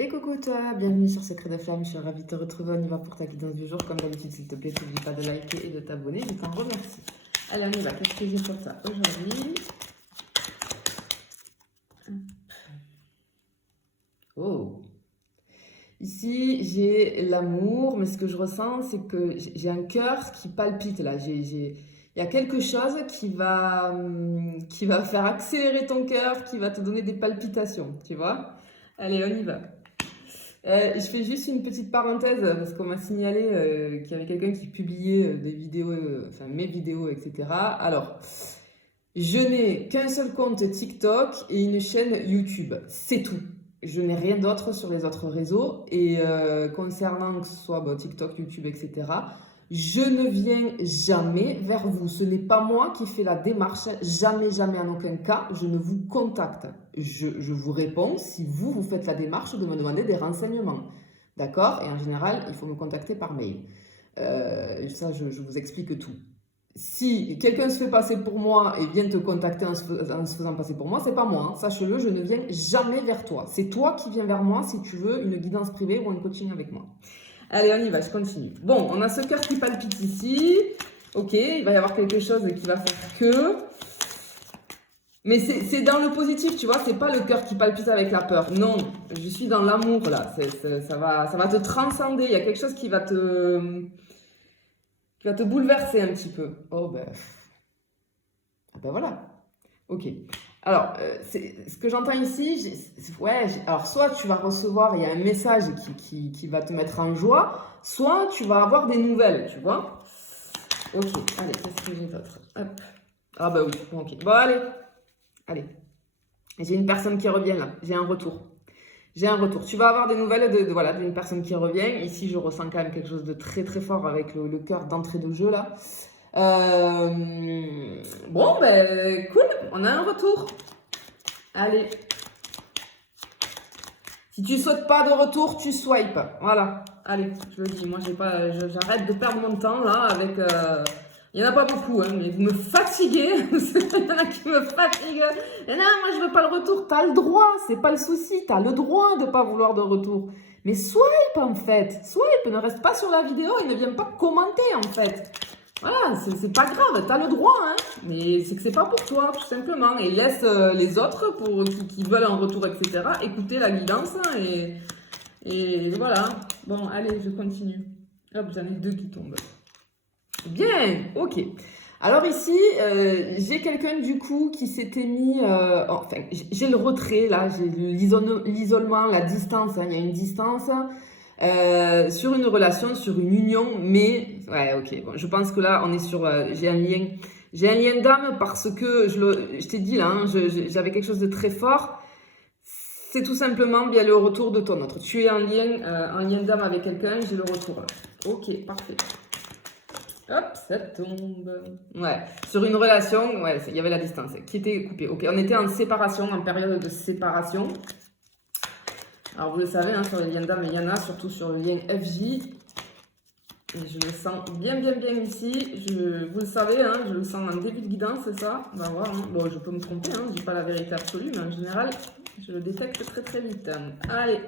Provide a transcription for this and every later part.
Et coucou toi, bienvenue sur Secret de Flamme, je suis ravie de te retrouver, on y va pour ta guidance du jour. Comme d'habitude, s'il te plaît, n'oublie pas de liker et de t'abonner, je t'en remercie. Allez, on y va, qu'est-ce que j'ai pour toi aujourd'hui? Oh, ici j'ai l'amour, mais ce que je ressens, c'est que j'ai un cœur qui palpite là. Il y a quelque chose qui va faire accélérer ton cœur, qui va te donner des palpitations, tu vois? Allez, on y va. Je fais juste une petite parenthèse parce qu'on m'a signalé qu'il y avait quelqu'un qui publiait des vidéos, enfin mes vidéos, etc. Alors, je n'ai qu'un seul compte TikTok et une chaîne YouTube. C'est tout. Je n'ai rien d'autre sur les autres réseaux. Et concernant que ce soit TikTok, YouTube, etc., je ne viens jamais vers vous. Ce n'est pas moi qui fais la démarche. Jamais, jamais, en aucun cas, je ne vous contacte. Je vous réponds si vous, vous faites la démarche de me demander des renseignements. D'accord? Et en général, il faut me contacter par mail. Ça, je vous explique tout. Si quelqu'un se fait passer pour moi et vient te contacter en se faisant passer pour moi, c'est pas moi. Hein. Sache-le, je ne viens jamais vers toi. C'est toi qui viens vers moi si tu veux une guidance privée ou un coaching avec moi. Allez, on y va, je continue. Bon, on a ce cœur qui palpite ici. Ok, il va y avoir quelque chose qui va faire que... Mais c'est dans le positif, tu vois, c'est pas le cœur qui palpite avec la peur. Non, je suis dans l'amour, là. Ça va te transcender. Il y a quelque chose qui va te bouleverser un petit peu. Oh, ben... Ah ben voilà. Ok. Alors, ce que j'entends ici, alors soit tu vas recevoir, il y a un message qui va te mettre en joie, soit tu vas avoir des nouvelles, tu vois. Ok, allez, qu'est-ce que j'ai d'autre? Hop. Ah bah oui, bon, ok. Bon, allez. J'ai une personne qui revient là, j'ai un retour. J'ai un retour. Tu vas avoir des nouvelles voilà, d'une personne qui revient. Ici, je ressens quand même quelque chose de très très fort avec le cœur d'entrée de jeu là. Bon, ben cool, on a un retour. Allez. Si tu sautes pas de retour, tu swipes. Voilà. Allez, je le dis. Moi, j'arrête de perdre mon temps là avec. Il n'y en a pas beaucoup, hein, mais vous me fatiguez. Il y en a qui me fatiguent. Et non, moi, je veux pas le retour. T'as le droit, c'est pas le souci. T'as le droit de pas vouloir de retour. Mais swipe en fait. Swipe, ne reste pas sur la vidéo et ne viens pas commenter en fait. Voilà, c'est pas grave, t'as le droit, hein, mais c'est que c'est pas pour toi, tout simplement. Et laisse les autres qui veulent un retour, etc., écouter la guidance, hein, et voilà. Bon, allez, je continue. Hop, j'en ai deux qui tombent. Bien, ok. Alors ici, j'ai quelqu'un du coup qui s'était mis... enfin, j'ai le retrait, là, j'ai l'isolement, la distance, hein, il y a une distance... sur une relation, sur une union, mais ouais, ok. Bon, je pense que là, on est sur. J'ai un lien d'âme parce que je t'ai dit là, hein, j'avais quelque chose de très fort. C'est tout simplement bien le retour de ton autre. Tu es en lien d'âme avec quelqu'un, j'ai le retour là. Ok, parfait. Hop, ça tombe. Ouais, sur une relation, ouais, il y avait la distance qui était coupée. Ok, on était en séparation, en période de séparation. Alors, vous le savez, hein, sur les liens d'âme, il y en a, surtout sur le lien FJ. Et je le sens bien ici. Vous le savez, hein, je le sens en début de guidance, c'est ça? On va voir. Hein. Bon, je peux me tromper, hein, je dis pas la vérité absolue, mais en général, je le détecte très vite. Allez.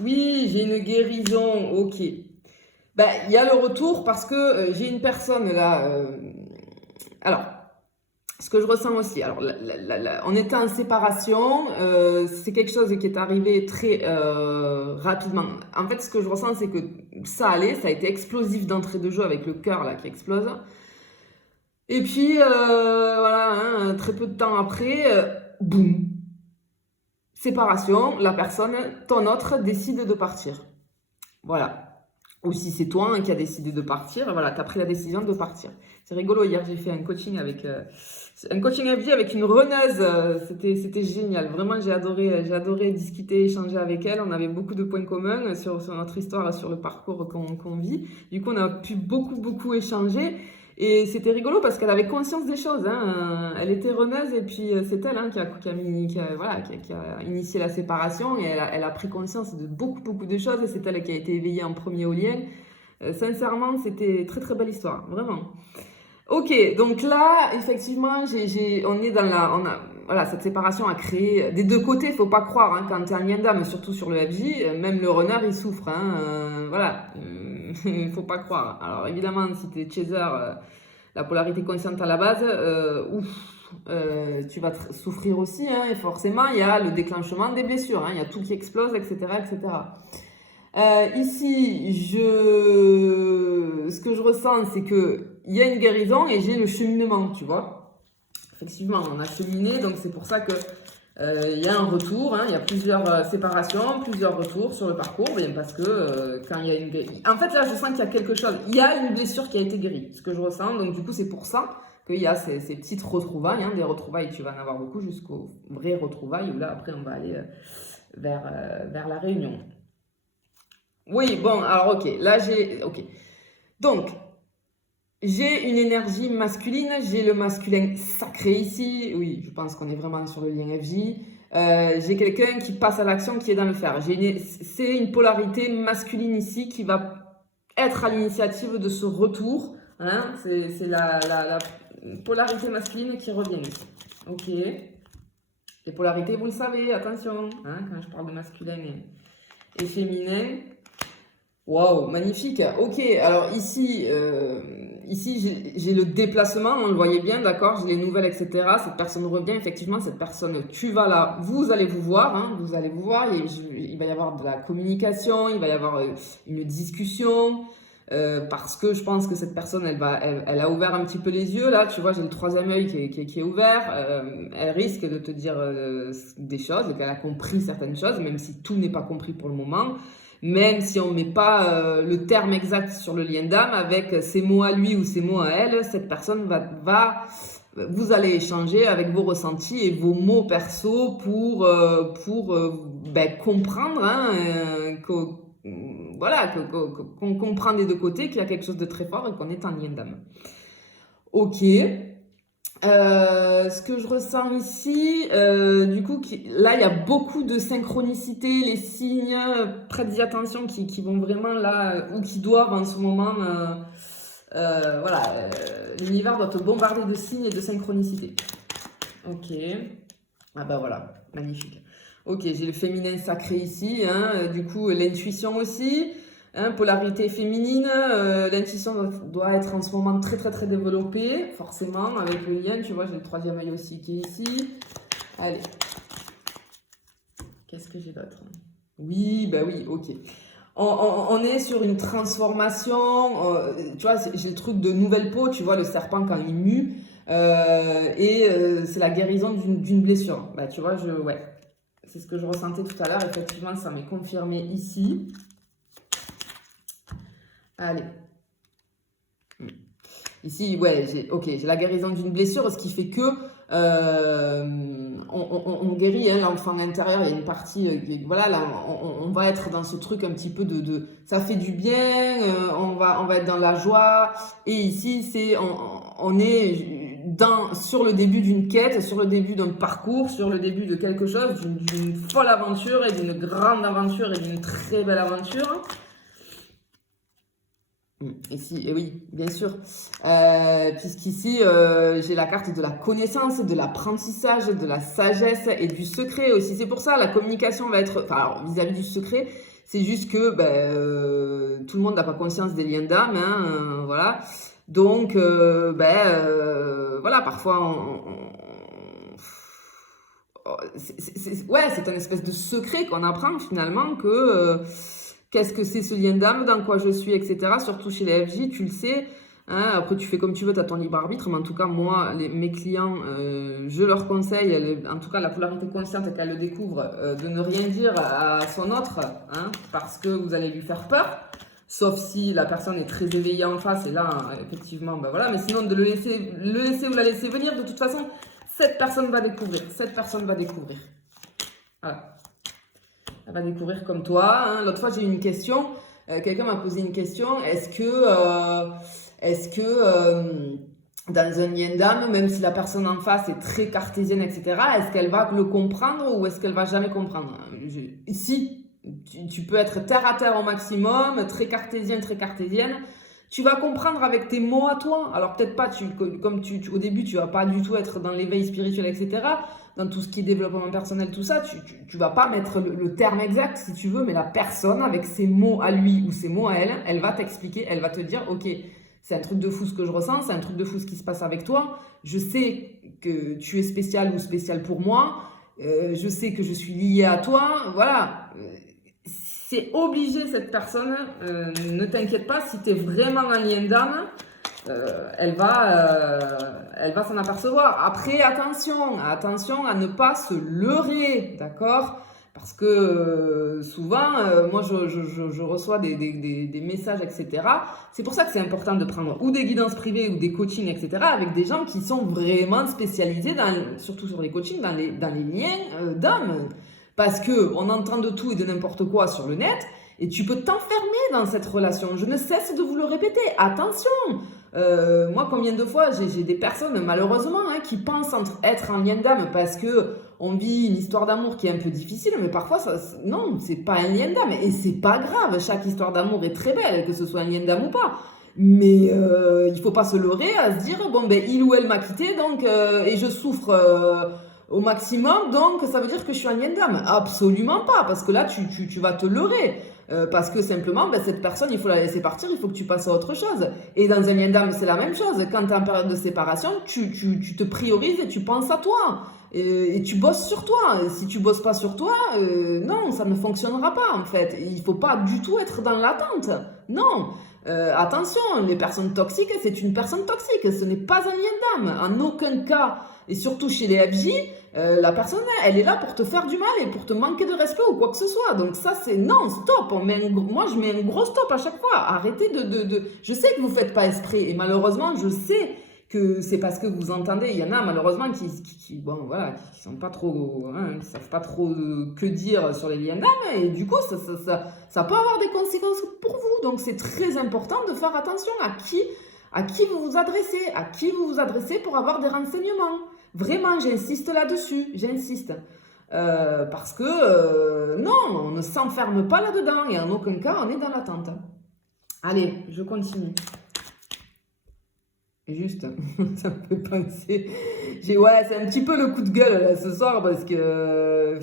Oui, j'ai une guérison, ok. Ben, il y a le retour parce que j'ai une personne là... alors... Ce que je ressens aussi, alors on était en séparation, c'est quelque chose qui est arrivé très rapidement. En fait, ce que je ressens, c'est que ça allait, ça a été explosif d'entrée de jeu avec le cœur là qui explose. Et puis, voilà, hein, très peu de temps après, boum, séparation, la personne, ton autre, décide de partir. Voilà. Ou si c'est toi hein, qui a décidé de partir, voilà, tu as pris la décision de partir. C'est rigolo, hier j'ai fait un coaching avec un coaching à vie avec une runneuse, c'était génial. Vraiment, j'ai adoré discuter, échanger avec elle. On avait beaucoup de points communs sur notre histoire, sur le parcours qu'on vit. Du coup, on a pu beaucoup échanger. Et c'était rigolo parce qu'elle avait conscience des choses. Hein. Elle était runneuse et puis c'est elle hein, qui a initié la séparation et elle a pris conscience de beaucoup de choses et c'est elle qui a été éveillée en premier au lien. Sincèrement, c'était très belle histoire, vraiment. Ok, donc là, effectivement, on est dans voilà, cette séparation a créé des deux côtés, faut pas croire, hein, quand tu es un lien d'âme, surtout sur le FJ, même le runner il souffre, hein, voilà, faut pas croire. Alors évidemment, si tu es chaser, la polarité consciente à la base, tu vas souffrir aussi, hein, et forcément il y a le déclenchement des blessures, hein, il y a tout qui explose, etc. etc. Ici, ce que je ressens, c'est qu'il y a une guérison et j'ai le cheminement, tu vois. Effectivement, on a cheminé, donc c'est pour ça que il y a un retour, hein, il y a plusieurs séparations, plusieurs retours sur le parcours, bien parce que quand il y a une guérison... En fait, là, je sens qu'il y a quelque chose, il y a une blessure qui a été guérie, ce que je ressens, donc du coup, c'est pour ça qu'il y a ces petites retrouvailles, hein, des retrouvailles, tu vas en avoir beaucoup jusqu'aux vraies retrouvailles, où là, après, on va aller vers la réunion. Oui, bon, alors ok, là j'ai... Ok. Donc, j'ai une énergie masculine, j'ai le masculin sacré ici. Oui, je pense qu'on est vraiment sur le lien FJ. J'ai quelqu'un qui passe à l'action, qui est dans le faire. C'est une polarité masculine ici qui va être à l'initiative de ce retour. Hein, c'est la polarité masculine qui revient ici. Ok. Les polarités, vous le savez, attention, hein, quand je parle de masculin et féminin. Waouh, magnifique. Ok, alors ici j'ai le déplacement, on le voyait bien, d'accord, j'ai les nouvelles, etc. Cette personne revient, effectivement, cette personne, tu vas là, vous allez vous voir, hein, il va y avoir de la communication, il va y avoir une discussion, parce que je pense que cette personne, elle a ouvert un petit peu les yeux, là, tu vois, j'ai le troisième œil qui est ouvert, elle risque de te dire des choses, qu'elle a compris certaines choses, même si tout n'est pas compris pour le moment. Même si on ne met pas le terme exact sur le lien d'âme, avec ses mots à lui ou ses mots à elle, cette personne vous allez échanger avec vos ressentis et vos mots perso pour comprendre, hein, qu'on comprend des deux côtés qu'il y a quelque chose de très fort et qu'on est en lien d'âme. Ok. Ce que je ressens ici, du coup, là, il y a beaucoup de synchronicité, les signes, prêtez attention, qui vont vraiment là, ou qui doivent en ce moment, l'univers doit te bombarder de signes et de synchronicité. Ok, ah bah voilà, magnifique. Ok, j'ai le féminin sacré ici, hein, du coup, l'intuition aussi. Hein, polarité féminine, l'intuition doit être en ce moment très très très développée, forcément, avec le lien, tu vois, j'ai le troisième œil aussi qui est ici. Allez. Qu'est-ce que j'ai d'autre? Oui, bah oui, ok. On est sur une transformation, tu vois, j'ai le truc de nouvelle peau, tu vois, le serpent quand il mue, c'est la guérison d'une blessure. Bah, tu vois, ouais, c'est ce que je ressentais tout à l'heure, effectivement, ça m'est confirmé ici. Allez. Ici, ouais, j'ai la guérison d'une blessure, ce qui fait que on guérit hein, l'enfant intérieur. Il y a une partie, voilà, là, on va être dans ce truc un petit peu de ça fait du bien, on va être dans la joie. Et ici, on est sur le début d'une quête, sur le début d'un parcours, sur le début de quelque chose, d'une folle aventure et d'une grande aventure et d'une très belle aventure. Ici, et oui, bien sûr, puisqu'ici, j'ai la carte de la connaissance, de l'apprentissage, de la sagesse et du secret aussi. C'est pour ça, la communication va être, enfin, alors, vis-à-vis du secret, c'est juste que tout le monde n'a pas conscience des liens d'âme, hein, voilà. Donc, voilà, parfois, c'est un espèce de secret qu'on apprend finalement que... qu'est-ce que c'est ce lien d'âme, dans quoi je suis, etc. Surtout chez les FJ, tu le sais. Hein, après, tu fais comme tu veux, tu as ton libre arbitre. Mais en tout cas, moi, mes clients, je leur conseille, en tout cas la polarité consciente qu'elle le découvre, de ne rien dire à son autre, hein, parce que vous allez lui faire peur. Sauf si la personne est très éveillée en face. Et là, effectivement, ben voilà. Mais sinon, de le laisser ou la laisser venir, de toute façon, cette personne va découvrir. Voilà. Elle va découvrir comme toi. Hein. L'autre fois, j'ai eu une question. Quelqu'un m'a posé une question. Est-ce que dans un lien d'âme, même si la personne en face est très cartésienne, etc., est-ce qu'elle va le comprendre ou est-ce qu'elle va jamais comprendre? Si, tu peux être terre à terre au maximum, très cartésienne. Tu vas comprendre avec tes mots à toi. Alors peut-être pas, au début, tu vas pas du tout être dans l'éveil spirituel, etc., dans tout ce qui est développement personnel, tout ça, tu vas pas mettre le terme exact si tu veux, mais la personne avec ses mots à lui ou ses mots à elle, elle va t'expliquer, elle va te dire, ok, c'est un truc de fou ce que je ressens, c'est un truc de fou ce qui se passe avec toi, je sais que tu es spécial ou spécial pour moi, je sais que je suis liée à toi, voilà. C'est obligé cette personne, ne t'inquiète pas, si tu es vraiment en lien d'âme, elle va s'en apercevoir. Après, attention à ne pas se leurrer, d'accord? Parce que souvent, moi je reçois des messages, etc. C'est pour ça que c'est important de prendre ou des guidances privées ou des coachings, etc. avec des gens qui sont vraiment spécialisés, surtout sur les coachings, dans les liens d'âme. Parce qu'on entend de tout et de n'importe quoi sur le net et tu peux t'enfermer dans cette relation. Je ne cesse de vous le répéter. Attention! Moi, combien de fois j'ai des personnes, malheureusement, qui pensent être en lien d'âme parce qu'on vit une histoire d'amour qui est un peu difficile, mais parfois, non, c'est pas un lien d'âme. Et c'est pas grave, chaque histoire d'amour est très belle, que ce soit un lien d'âme ou pas. Mais il faut pas se leurrer à se dire, bon, ben, il ou elle m'a quitté, donc, et je souffre au maximum, donc ça veut dire que je suis en lien d'âme. Absolument pas, parce que là, tu vas te leurrer. Parce que simplement, ben, cette personne, il faut la laisser partir, il faut que tu passes à autre chose. Et dans un lien d'âme, c'est la même chose. Quand tu es en période de séparation, tu te priorises et tu penses à toi. Et tu bosses sur toi. Et si tu bosses pas sur toi, non, ça ne fonctionnera pas en fait. Il faut pas du tout être dans l'attente. Non. Attention, les personnes toxiques, c'est une personne toxique. Ce n'est pas un lien d'âme. En aucun cas, et surtout chez les FJ, la personne, elle est là pour te faire du mal et pour te manquer de respect ou quoi que ce soit. Donc ça, c'est non, stop. Moi, je mets un gros stop à chaque fois. Arrêtez de... Je sais que vous faites pas esprit et malheureusement, je sais que c'est parce que vous entendez. Il y en a malheureusement qui bon, voilà, qui sont pas trop, qui savent pas trop que dire sur les liens d'âme et du coup, ça peut avoir des conséquences pour vous. Donc c'est très important de faire attention à qui vous vous adressez pour avoir des renseignements. Vraiment, j'insiste là-dessus, j'insiste. Parce que, non, on ne s'enferme pas là-dedans et en aucun cas, on est dans l'attente. Allez, je continue. Juste, ça me fait penser. Ouais, c'est un petit peu le coup de gueule là, ce soir parce que...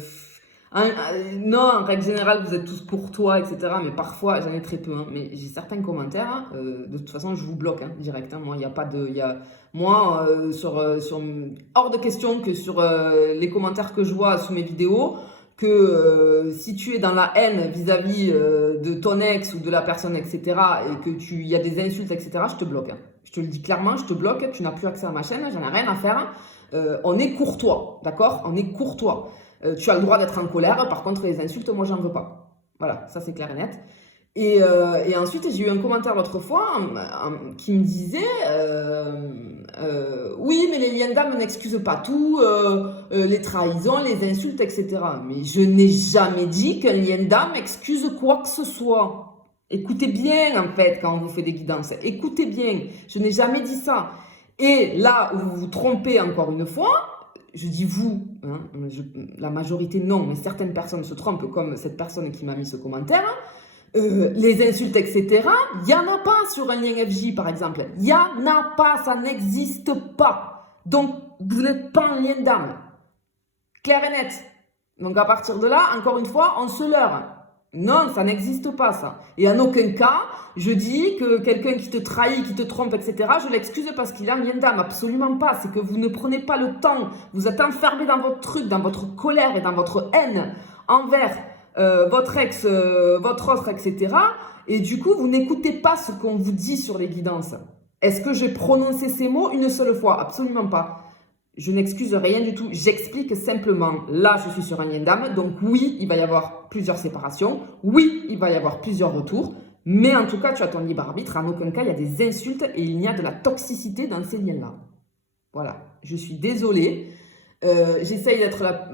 non, en règle générale, vous êtes tous courtois, etc. Mais parfois, j'en ai très peu. Mais j'ai certains commentaires. De toute façon, je vous bloque direct. Moi, il n'y a pas de... Moi, hors de question que sur les commentaires que je vois sous mes vidéos, que si tu es dans la haine vis-à-vis de ton ex ou de la personne, etc., et que il y a des insultes, etc., je te bloque. Je te le dis clairement, je te bloque. Tu n'as plus accès à ma chaîne, j'en ai rien à faire. On est courtois, d'accord? On est courtois. Tu as le droit d'être en colère, par contre les insultes, moi j'en veux pas. Voilà, ça c'est clair et net. Et ensuite j'ai eu un commentaire l'autre fois qui me disait oui mais les liens d'âme n'excusent pas tout, les trahisons, les insultes, etc. Mais je n'ai jamais dit qu'un lien d'âme excuse quoi que ce soit. Écoutez bien en fait quand on vous fait des guidances, écoutez bien, je n'ai jamais dit ça. Et là où vous vous trompez encore une fois, je dis vous, la majorité non, mais certaines personnes se trompent, comme cette personne qui m'a mis ce commentaire. Les insultes, etc., il n'y en a pas sur un lien FJ, par exemple. Il n'y en a pas, ça n'existe pas. Donc, vous n'êtes pas un lien d'âme. Clair et net. Donc, à partir de là, encore une fois, on se leurre. Non, ça n'existe pas, ça. Et en aucun cas, je dis que quelqu'un qui te trahit, qui te trompe, etc., je l'excuse parce qu'il a un lien d'âme. Absolument pas. C'est que vous ne prenez pas le temps. Vous êtes enfermé dans votre truc, dans votre colère et dans votre haine envers votre ex, votre autre, etc. Et du coup, vous n'écoutez pas ce qu'on vous dit sur les guidances. Est-ce que j'ai prononcé ces mots une seule fois? Absolument pas. Je n'excuse rien du tout. J'explique simplement. Là, je suis sur un lien d'âme. Donc oui, il va y avoir plusieurs séparations. Oui, il va y avoir plusieurs retours. Mais en tout cas, tu as ton libre arbitre. En aucun cas, il y a des insultes et il y a de la toxicité dans ces liens-là. Voilà. Je suis désolée. J'essaye d'être la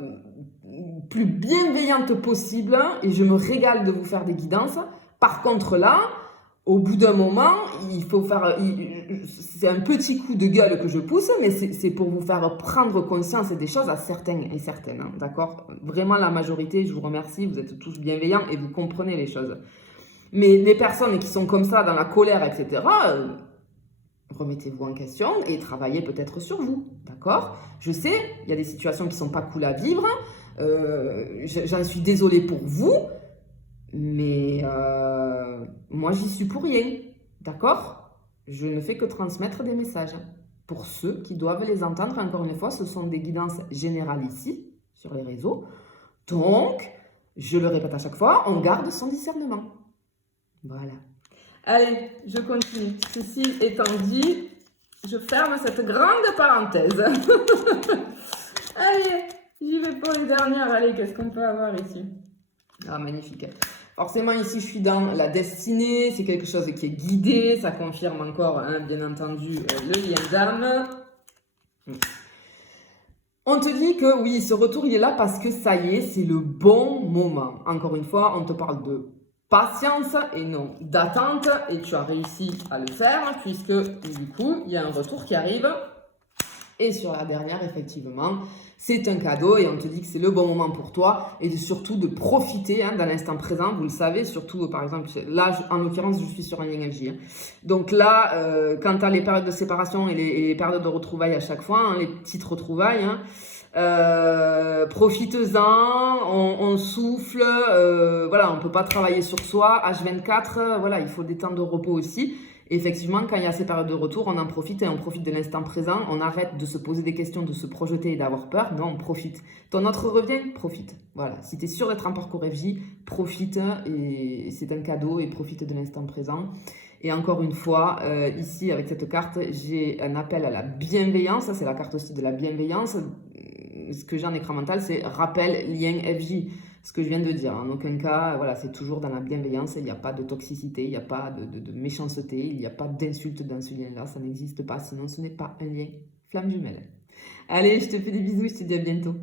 plus bienveillante possible et je me régale de vous faire des guidances. Par contre là, au bout d'un moment, il faut faire... C'est un petit coup de gueule que je pousse, mais c'est pour vous faire prendre conscience des choses à certains et certaines. D'accord? Vraiment la majorité, je vous remercie, vous êtes tous bienveillants et vous comprenez les choses. Mais les personnes qui sont comme ça, dans la colère, etc., remettez-vous en question et travaillez peut-être sur vous, d'accord? Je sais, il y a des situations qui ne sont pas cool à vivre, j'en suis désolée pour vous, mais moi, j'y suis pour rien, d'accord? Je ne fais que transmettre des messages pour ceux qui doivent les entendre. Encore une fois, ce sont des guidances générales ici, sur les réseaux. Donc, je le répète à chaque fois, on garde son discernement. Voilà. Allez, je continue. Ceci étant dit, je ferme cette grande parenthèse. Allez, j'y vais pour les dernières. Allez, qu'est-ce qu'on peut avoir ici? Ah, magnifique. Forcément, ici, je suis dans la destinée. C'est quelque chose qui est guidé. Ça confirme encore, hein, bien entendu, le lien d'âme. On te dit que oui, ce retour, il est là parce que ça y est, c'est le bon moment. Encore une fois, on te parle de patience et non d'attente. Et tu as réussi à le faire puisque, du coup, il y a un retour qui arrive. Et sur la dernière, effectivement, c'est un cadeau et on te dit que c'est le bon moment pour toi et surtout de profiter dans l'instant présent. Vous le savez, surtout, par exemple, là, en l'occurrence, je suis sur un lien FJ. Donc là, quand tu as les périodes de séparation et les périodes de retrouvailles à chaque fois, les petites retrouvailles, profitez-en, on souffle, voilà, on ne peut pas travailler sur soi, H24, voilà, il faut des temps de repos aussi. Et effectivement, quand il y a ces périodes de retour, on en profite et on profite de l'instant présent. On arrête de se poser des questions, de se projeter et d'avoir peur. Non, on profite. Ton autre revient, profite. Voilà. Si tu es sûr d'être en parcours FJ, profite et c'est un cadeau et profite de l'instant présent. Et encore une fois, ici, avec cette carte, j'ai un appel à la bienveillance. Ça, c'est la carte aussi de la bienveillance. Ce que j'ai en écran mental, c'est rappel, lien, FJ. Ce que je viens de dire, en aucun cas, voilà, c'est toujours dans la bienveillance, il n'y a pas de toxicité, il n'y a pas de méchanceté, il n'y a pas d'insulte dans ce lien-là, ça n'existe pas, sinon ce n'est pas un lien flamme jumelle. Allez, je te fais des bisous, je te dis à bientôt.